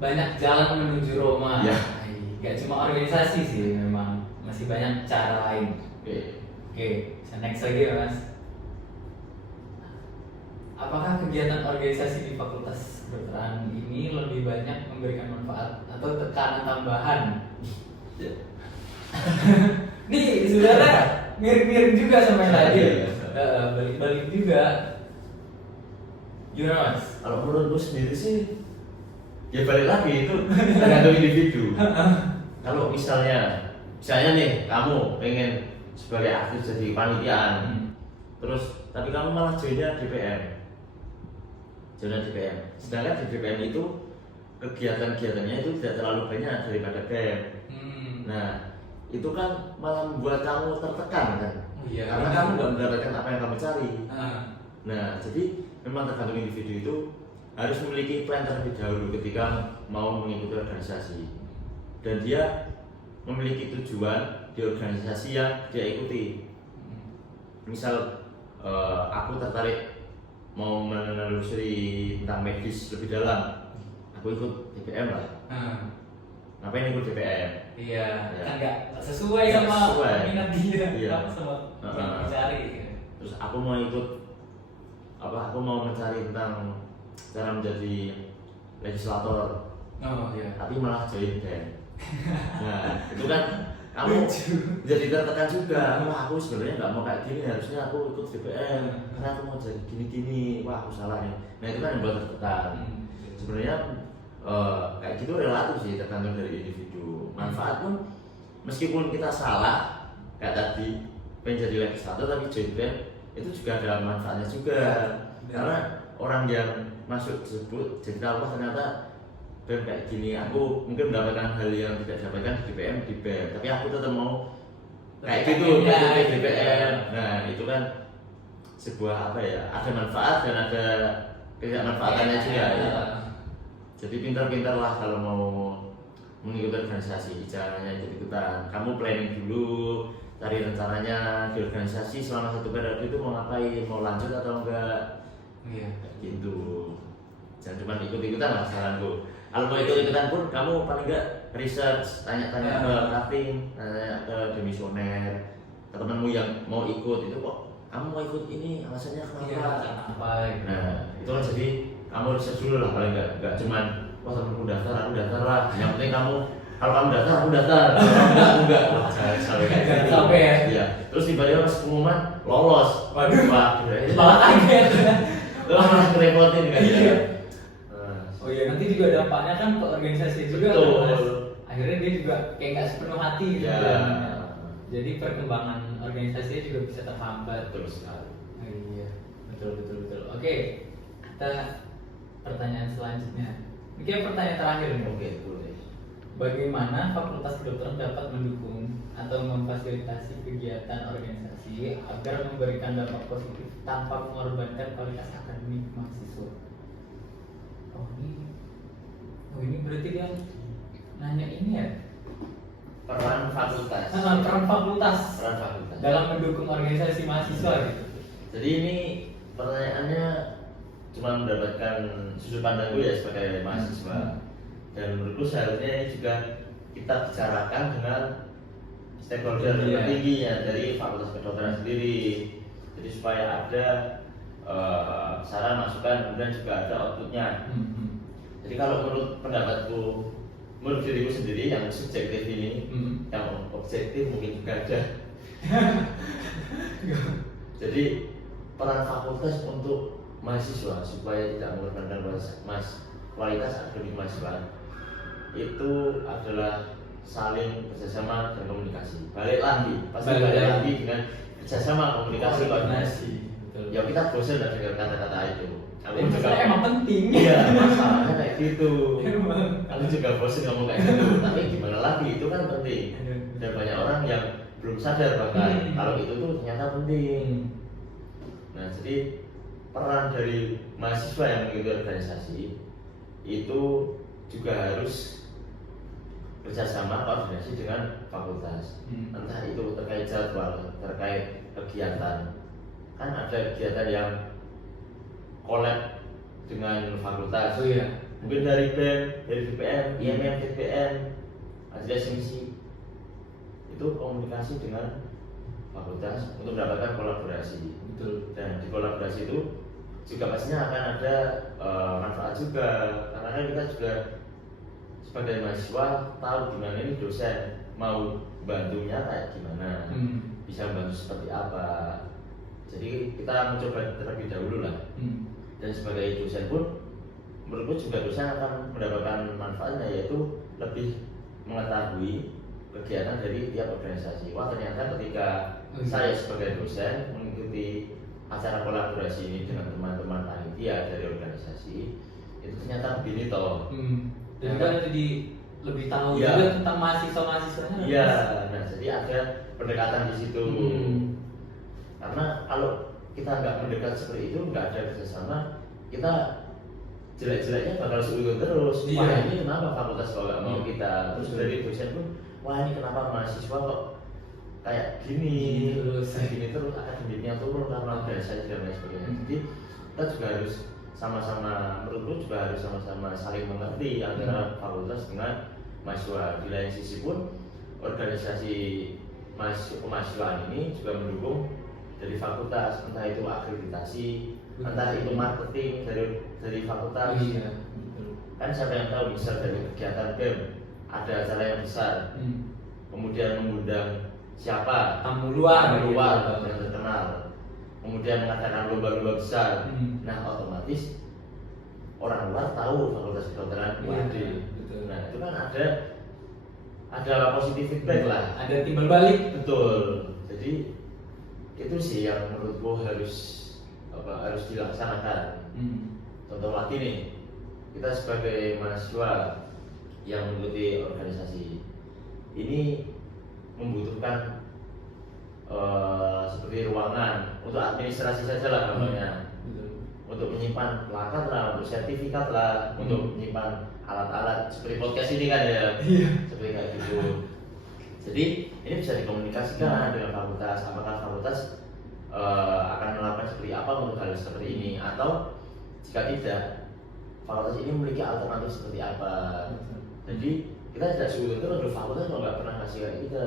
banyak jalan menuju Roma. Ya. Gak cuma organisasi sih, memang masih banyak cara lain. Oke. Oke, next lagi ya Mas. Apakah kegiatan organisasi di Fakultas Kedokteran ini lebih banyak memberikan manfaat atau tekanan tambahan? Nih, saudara mirip-mirip juga sama yang tadi. Balik-balik juga. Gimana Mas? Kalau menurutku sendiri sih, ya balik lagi itu tergantung individu. Kalau misalnya nih kamu pengen sebagai aktif jadi panitiaan, terus tapi kamu malah joinnya DPM, sedangkan di DPM itu kegiatan-kegiatannya itu tidak terlalu banyak daripada BEM. Nah itu kan malah membuat kamu tertekan kan, Iya, karena kamu nggak mendapatkan apa yang kamu cari. Nah jadi memang tergantung individu itu harus memiliki plan terlebih dahulu ketika mau mengikuti organisasi, dan dia memiliki tujuan di organisasi yang dia ikuti. Misal aku tertarik mau menelusuri tentang medis lebih dalam, aku ikut DPM lah. Ngapain ikut DPM? Iya, Ya. kan nggak sesuai Nggak sama sesuai. minat dia, Iya. sama yang dicari. Terus aku mau ikut aku mau mencari tentang cara menjadi legislator, Oh iya. tapi malah join band. Nah itu kan kamu jadi tertekan juga. Wah aku sebenarnya nggak mau kayak gini, harusnya aku ikut DPM karena aku mau jadi gini-gini. Wah aku salah nih. Nah itu kan yang buat tertekan. Sebenarnya kayak gitu relatif sih, tergantung dari individu. Manfaat pun meskipun kita salah kayak tadi pengen jadi legislator tapi join band, itu juga ada manfaatnya juga. Karena orang yang masuk tersebut jadi tahu ternyata BEM kayak gini, aku mungkin mendapatkan hal yang tidak didapatkan di DPM di BEM, tapi aku tetap mau kayak gitu di DPM. Nah itu kan sebuah apa ya, ada manfaat dan ada tidak manfaatannya juga ya. Jadi pintar-pintarlah kalau mau mengikuti organisasi, jangan hanya ikut-ikutan. Kamu planning dulu, cari rencananya di organisasi selama 1 periode itu mau ngapain, mau lanjut atau enggak. Iya. Gitu. Jangan cuma ikut-ikutan lah saranku. Kalau mau ikut-ikutan pun kamu paling enggak research, tanya-tanya ke kaping, tanya ke demisioner, ke temanmu yang mau ikut itu kok kamu mau ikut ini alasannya kenapa? Iya, kenapa? Nah itu kan jadi kamu research dulu lah paling enggak cuman wah temanku daftar aku daftar lah. Yang penting kamu kalau kamu daftar aku daftar, kalau enggak jangan sampai kayak Jangan gitu. sampai ya. Iya. Terus tiba-tiba pas pengumuman lolos. Waduh. Wah, Malah kaget. malah kerepotin kan ya. Iya. Oh iya, nanti juga dampaknya kan ke organisasi juga. Betul. Kan, Mas? Akhirnya dia juga kayak nggak sepenuh hati gitu. Ya. Jalannya. Jadi perkembangan organisasinya juga bisa terhambat. Betul sekali. Oh, iya, betul. Oke, kita pertanyaan selanjutnya. Ini kayak pertanyaan terakhir nih. Oke, boleh. Bagaimana Fakultas Kedokteran dapat mendukung atau memfasilitasi kegiatan organisasi agar memberikan dampak positif tanpa mengorbankan kualitas akademik mahasiswa? Oh ini berarti dia nanya ini ya? Peran fakultas. Peran fakultas Peran fakultas. dalam mendukung organisasi mahasiswa gitu. Jadi ini pertanyaannya cuma mendapatkan sudut pandangku ya sebagai mahasiswa. Dan menurutku seharusnya ini juga kita bicarakan dengan stakeholder tertingginya dari Fakultas Kedokteran sendiri. Jadi supaya ada saran masukan kemudian juga ada outputnya. Jadi kalau menurut pendapatku, menurut diriku sendiri yang subjektif ini, yang objektif mungkin juga ada. Jadi peran fakultas untuk mahasiswa supaya tidak mengorbankan kualitas akademik mahasiswa itu adalah saling kerjasama dan komunikasi. Balik lagi dengan kerjasama komunikasi koordinasi. Ya kita bosan lah dengan kata-kata itu. Aku juga emang penting. Iya, masalahnya kayak gitu. Aku juga bosan ngomong kayak gitu. Tapi gimana lagi, itu kan penting. Dan banyak orang yang belum sadar bahkan kalau itu tuh ternyata penting. Nah, jadi peran dari mahasiswa yang mengikuti organisasi itu juga harus kerjasama koordinasi dengan fakultas. Entah itu terkait jadwal, terkait kegiatan. Kan ada kegiatan yang collab dengan fakultas. Oh iya. Mungkin dari BEM, dari DPM, IMM, DPM, hasil misi itu komunikasi dengan fakultas untuk mendapatkan kolaborasi. Betul. Dan di kolaborasi itu juga pastinya akan ada manfaat juga, karena kan kita juga sebagai mahasiswa tahu gimana ini dosen mau bantunya kayak gimana, bisa bantu seperti apa. Jadi kita mencoba terlebih dahulu lah. Dan sebagai dosen pun menurutku juga dosen akan mendapatkan manfaatnya, yaitu lebih mengetahui kegiatan dari tiap organisasi. Wah ternyata ketika saya sebagai dosen mengikuti acara kolaborasi ini dengan teman-teman panitia dari organisasi, itu ternyata begini toh. Dan kita jadi lebih tahu ya. juga tentang mahasiswa-mahasiswanya. Iya, nah jadi ada pendekatan di situ. Karena kalau kita nggak mendekat seperti itu, nggak ada kerjasama, kita jelek-jeleknya bakal seutuh terus. Iya. Wah ini kenapa fakultas kalau nggak mau kita? Terus dari dosen pun, wah ini kenapa mahasiswa kok kayak gini terus akademiknya turun karena organisasi dan lain sebagainya. Jadi kita juga harus sama-sama, menurutku juga harus sama-sama saling mengerti antara fakultas dengan mahasiswa. Di lain sisi pun organisasi kemahasiswaan ini juga mendukung dari fakultas, entah itu akreditasi entah itu marketing dari fakultas. Iya, betul. Kan siapa yang tahu, misal dari kegiatan BEM ada acara yang besar, kemudian mengundang siapa Tamu luar yang gitu. terkenal, kemudian mengadakan lomba-lomba besar. Nah otomatis orang luar tahu fakultas kedokteran UAD. Betul. Nah itu kan ada positif feedback lah, Ada timbal balik. betul. Jadi itu sih yang menurutku harus dilaksanakan. Contoh lagi nih, kita sebagai mahasiswa yang mengikuti organisasi ini membutuhkan seperti ruangan untuk administrasi saja lah namanya, untuk menyimpan plakat lah, untuk sertifikat lah, untuk menyimpan alat-alat seperti podcast ini kan ya, seperti kayak gitu. Jadi ini bisa dikomunikasikan dengan fakultas, apakah fakultas akan melakukan seperti apa untuk hal seperti ini, atau jika tidak, fakultas ini memiliki alternatif seperti apa. Jadi kita tidak seutuhnya kalau fakultas kalau nggak pernah ngasih kayak kita,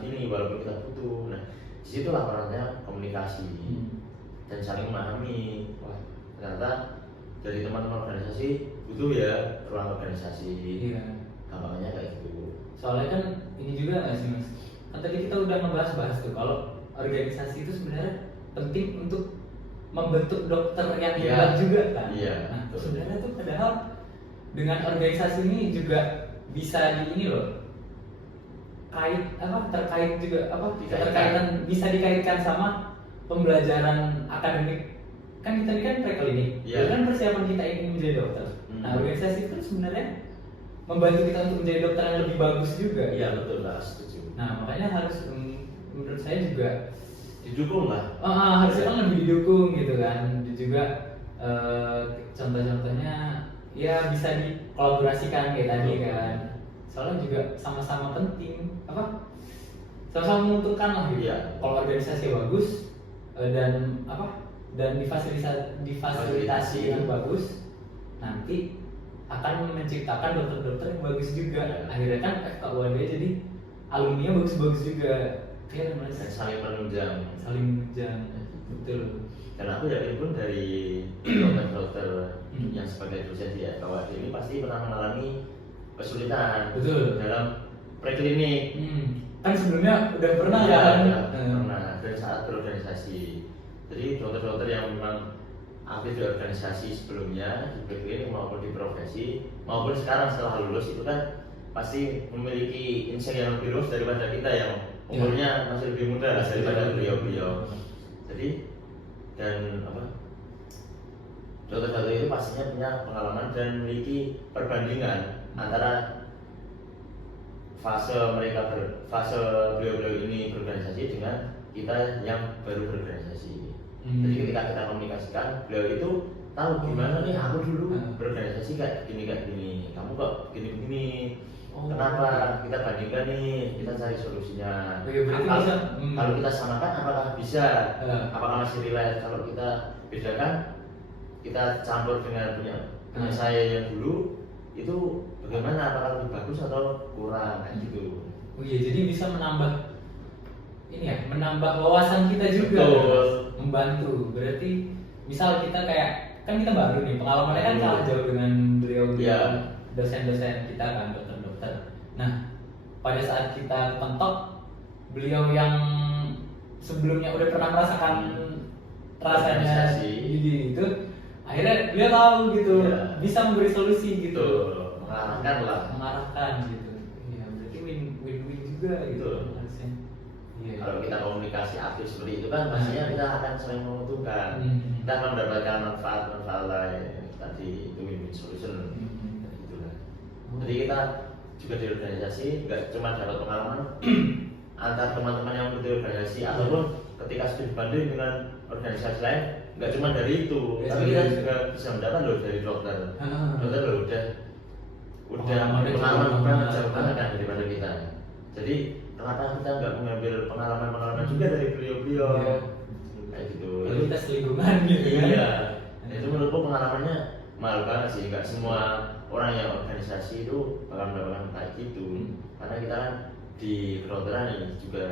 ini walaupun kita butuh. Nah disitulah perannya komunikasi dan saling memahami. Wah ternyata dari teman-teman organisasi butuh ya ruang organisasi. Gampangnya kayak gitu. Soalnya kan ini juga nggak sih mas, kan tadi kita udah ngebahas tuh kalau organisasi itu sebenarnya penting untuk membentuk dokter yang hebat juga kan. Nah sebenarnya tuh padahal dengan organisasi ini juga bisa di ini loh, terkait juga keterkaitan bisa dikaitkan sama pembelajaran akademik. Kan kita ini kan preklinik, itu kan persiapan kita ingin menjadi dokter. Nah organisasi itu sebenarnya membantu kita untuk menjadi dokter yang lebih bagus juga. Iya betul lah, setuju. Nah makanya harus menurut saya juga didukung lah. Harusnya kan lebih didukung gitu kan. Dan juga contoh-contohnya ya bisa dikolaborasikan kayak tadi kan. Soalnya juga sama-sama penting, sama-sama menguntungkan lah gitu. Kalau organisasi bagus dan difasilitasi yang bagus, nanti akan menciptakan dokter-dokter yang bagus juga. Akhirnya kan FKUAD jadi alumni bagus-bagus juga. Ya, saling menunjang. Betul. Dan aku yakin pun dari dokter-dokter yang sebagai dosen di FKUAD ini pasti pernah mengalami kesulitan dalam preklinik. Kan sebelumnya udah pernah pernah dari saat berorganisasi. Jadi dokter-dokter yang memang aktif di organisasi sebelumnya di preklinik maupun di profesi maupun sekarang setelah lulus itu kan pasti memiliki insight yang lebih luas daripada kita yang umurnya masih lebih muda daripada beliau-beliau. Jadi dan dokter-dokter itu pastinya punya pengalaman dan memiliki perbandingan antara fase beliau-beliau ini berorganisasi dengan kita yang baru berorganisasi. Jadi ketika kita komunikasikan, beliau itu tahu gimana nih aku dulu berorganisasi kayak gini, kamu kok gini-gini. Kenapa? Kita bandingkan nih, kita cari solusinya. Kalau kita samakan, apakah bisa? Apakah masih relate? Kalau kita bedakan, kita campur dengan punya saya yang dulu, itu bagaimana? Apakah lebih bagus atau kurang? Kayak gitu. Oh iya, jadi bisa menambah wawasan kita juga. Betul. Membantu. Berarti misal kita kayak kan kita baru nih, pengalamannya kan kalah jauh dengan beliau dosen-dosen kita kan, dokter-dokter. Nah, pada saat kita pentok, beliau yang sebelumnya udah pernah merasakan rasanya jadi itu, akhirnya beliau tahu gitu, bisa memberi solusi gitu, mengarahkan gitu. Iya, berarti win-win juga gitu harusnya. Kalau kita komunikasi aktif seperti itu kan pastinya kita akan sering menguntungkan. Kita akan mendapatkan manfaat lain. Tadi itu win-win solution. Itulah. Jadi kita juga di organisasi nggak cuma dapat pengalaman antar teman-teman yang berorganisasi ataupun ketika sudah dibanding dengan organisasi lain, nggak cuma dari itu, tapi kita juga bisa mendapat loh dari dokter. Dokter loh udah pengalaman jauh banget kan daripada kita. Jadi kenapa kita nggak mengambil pengalaman juga dari beliau-beliau kayak gitu? Kualitas lingkungan gitu kan? Iya. Itu menurutku pengalamannya mahal banget sih. Nggak semua orang yang organisasi itu bakal mendapatkan kayak gitu. Karena kita kan di kedokteran ini juga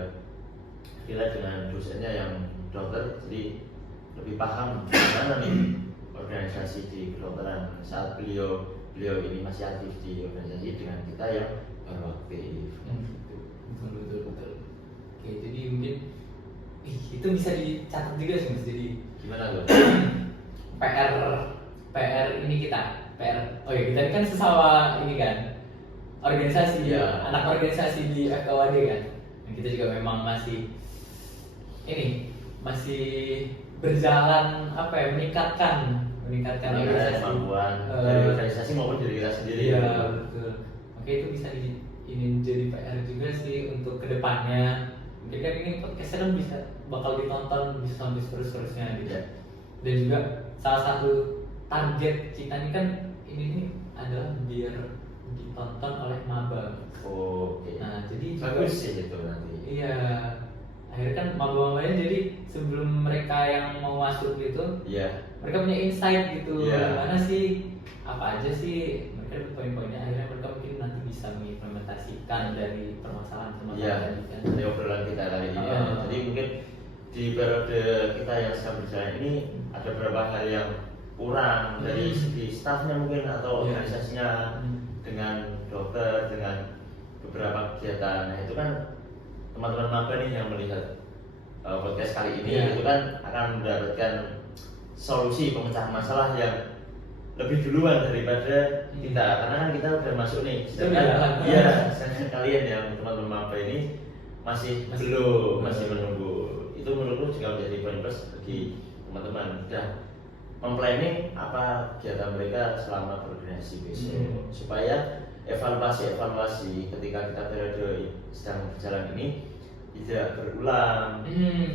relate dengan dosennya yang dokter, jadi lebih paham bagaimana nih organisasi di kedokteran saat beliau ini masih aktif di organisasi dengan kita yang baru aktif. Betul. Oke, jadi mungkin itu bisa dicatat juga sih Mas. Jadi Gimana tuh? PR ini oh ya kita kan sesama ini kan organisasi Iya. anak organisasi di FKWD kan. Dan kita juga memang masih berjalan meningkatkan organisasi. Kemampuan dari organisasi maupun diri kita sendiri. Iya, betul. Oke, itu bisa ini jadi PR juga sih untuk kedepannya. Mungkin kan ini podcastnya kan bakal ditonton bisa sampai terus-terusnya gitu. Iya. Dan juga salah satu target kita ini kan ini adalah biar ditonton oleh maba. Oke. Nah, jadi juga Bagus sih itu nanti. iya, akhirnya kan maba-mabanya jadi sebelum mereka yang mau masuk gitu, Iya. mereka punya insight gitu, Iya. gimana sih, apa aja sih mereka dapat poin-poinnya, akhirnya mereka mungkin nanti bisa mengimplementasikan dari permasalahan Iya. tadi kan. Dari obrolan kita kali ini. Ya. Jadi mungkin di periode kita yang sedang berjalan ini ada beberapa hal yang kurang dari segi staffnya mungkin atau Iya. organisasinya dengan dokter, dengan beberapa kegiatan. Nah itu kan teman-teman maba nih yang melihat podcast kali ini Iya. itu kan akan mendapatkan solusi pemecahan masalah yang lebih duluan daripada kita, karena kan kita udah masuk nih. Sedangkan sedangkan kalian yang teman-teman maba ini masih belum, masih menunggu. Itu menurutku juga menjadi poin plus bagi teman-teman. Udah memplanning apa kegiatan mereka selama berorganisasi besok, supaya evaluasi ketika kita periode sedang berjalan ini tidak berulang.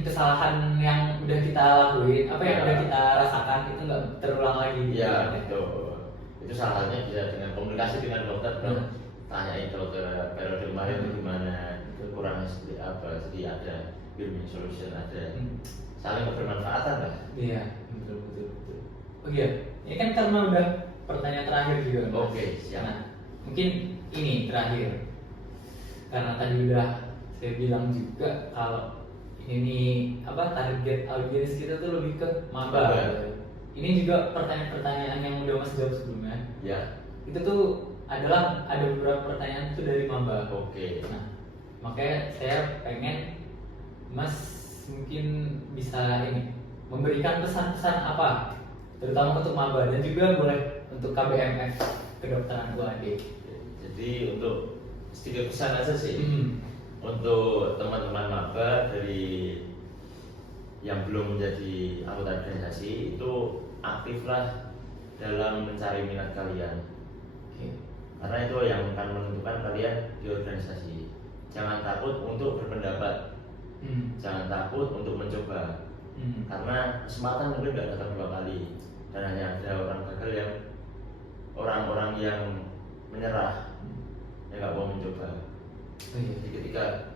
Kesalahan yang udah kita lakuin, yang udah kita rasakan itu nggak terulang lagi. Iya, betul. Itu salah satunya bisa dengan komunikasi dengan dokter, tanyain dokter periode kemarin itu gimana, kurangnya seperti apa, jadi ada win-win solution, ada saling bermanfaatan lah. Iya, betul. Oh iya, ini kan karena udah pertanyaan terakhir juga. Mas. Oke, siap. Nah, mungkin ini terakhir, karena tadi udah saya bilang juga kalau ini target audiens kita tuh lebih ke maba. Ini juga pertanyaan-pertanyaan yang udah Mas jawab sebelumnya. Ya. Itu tuh ada beberapa pertanyaan tuh dari maba. Oke. Nah, makanya saya pengen Mas mungkin bisa memberikan pesan-pesan apa, terutama untuk maba dan juga boleh untuk KBMF kedokteran UAD. Jadi untuk sedikit pesan aja sih untuk teman-teman maba dari yang belum menjadi anggota organisasi itu aktiflah dalam mencari minat kalian. Karena itu yang akan menentukan kalian di organisasi. Jangan takut untuk berpendapat, jangan takut untuk mencoba. Karena kesempatan mungkin nggak datang dua kali, dan hanya ada orang-orang yang menyerah, yang nggak mau mencoba. Jadi ketika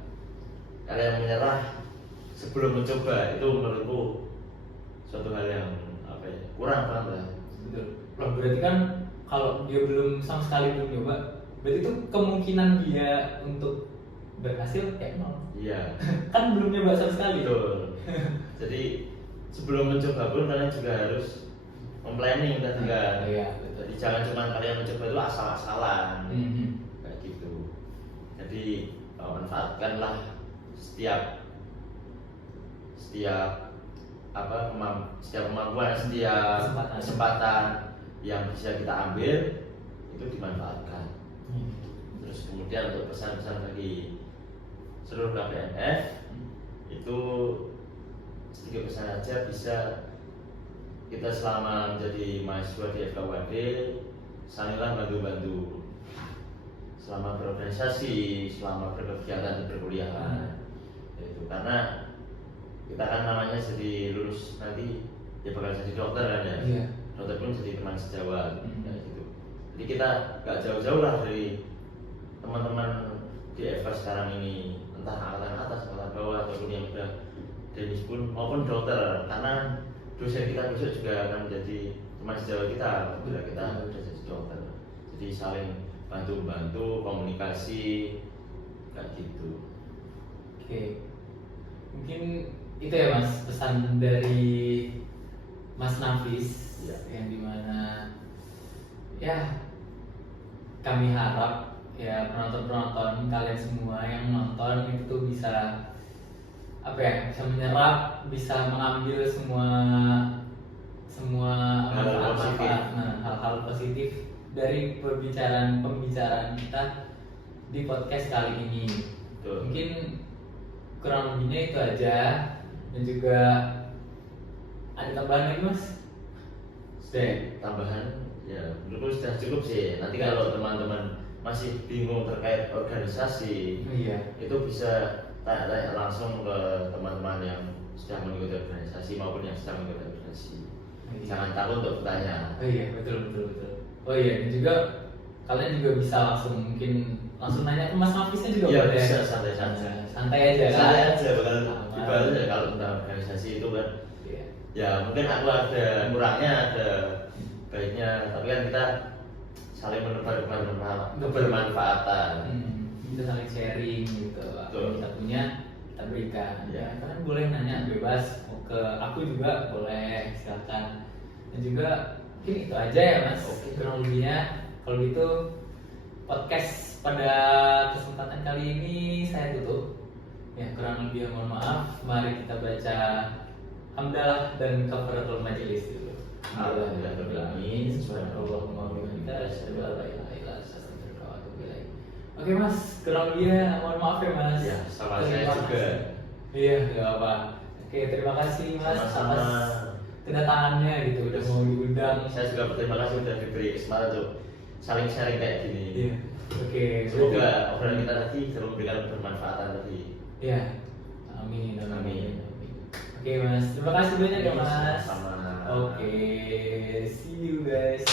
kalian menyerah sebelum mencoba, itu menurutku suatu hal yang kurang banget lah. Betul. Loh, berarti kan kalau dia sama sekali belum nyoba, berarti itu kemungkinan dia untuk berhasil kayak nol. Iya. Kan belum nyoba sama sekali. Betul. Jadi sebelum mencoba pun kalian juga harus memplanning tadi kan. Iya, betul. Jadi jangan cuma kalian mencoba itu asal-asalan. Kayak gitu. Jadi manfaatkanlah setiap kemampuan, setiap kesempatan yang bisa kita ambil itu dimanfaatkan. Terus kemudian untuk pesan-pesan bagi seluruh KBMF itu sedikit pesan aja, bisa kita selama menjadi mahasiswa di FKWD salinglah bantu-bantu selama berorganisasi, selama berkegiatan di perkuliahan. Itu karena kita kan namanya jadi lulus nanti ya bakal jadi dokter kan ya. Iya. Dokter pun jadi teman sejawat kayak gitu. Jadi kita gak jauh-jauh lah dari teman-teman di FK sekarang ini, entah angkatan atas, angkatan bawah ataupun yang udah denis pun maupun dokter, karena dosen kita besok juga akan menjadi teman sejawat kita bila kita udah jadi dokter. Jadi saling bantu-bantu, komunikasi kayak gitu. Oke. Mungkin itu ya Mas pesan dari Mas Nafis, Ya. yang dimana ya kami harap ya penonton kalian semua yang nonton itu tuh bisa apa ya, bisa menyerap, bisa mengambil semua Hal-hal positif. manfaat, hal-hal positif dari pembicaraan kita di podcast kali ini. Betul. Mungkin kurang lebihnya itu aja, dan juga ada tambahan lagi Mas? Sudah. Tambahan ya menurutku sudah cukup sih. Nanti kalau teman-teman masih bingung terkait organisasi, Iya. itu bisa tanya-tanya langsung ke teman-teman yang sudah mengikuti organisasi maupun yang sedang mengikuti organisasi. Iya. Jangan takut untuk bertanya. Oh iya, betul. Oh iya, dan juga kalian juga bisa langsung nanya ke Mas Nafisnya juga Iya, boleh. bisa, santai saja. Santai aja kan. Santai aja bakal Aman. dibahas ya kalau tentang organisasi itu kan. Iya. Ya mungkin aku ada kurangnya, ada baiknya, tapi kan kita saling menebar kebermanfaatan. Kita saling sharing gitu. Apa Betul. yang kita punya kita berikan. Ya. Kalian boleh nanya bebas, mau ke aku juga boleh, silakan. Dan juga mungkin itu aja ya Mas. Oke. Kurang lebihnya. Kalau gitu podcast pada kesempatan kali ini saya tutup. Ya kurang lebih mohon maaf. Mari kita baca hamdalah dan kafaratul majelis dulu. Alhamdulillahirabbil alamin. Subhanallahumma wa bihamdika asyhadu an la ilaha illa anta astaghfiruka wa atubu ilaik. Oke Mas, kurang lebihnya mohon maaf ya Mas. Ya, sama Terima saya juga. kasih. Iya, nggak apa. Oke, terima kasih Mas Sama-sama. atas kedatangannya gitu, udah mau diundang. Saya juga berterima kasih sudah diberi kesempatan untuk saling sharing kayak gini. Iya. Oke, Semoga obrolan kita tadi selalu memberikan bermanfaatan tadi. Iya. Amin. Amin. Oke Mas, terima kasih banyak ya Mas. Sama-sama. Oke, see you guys.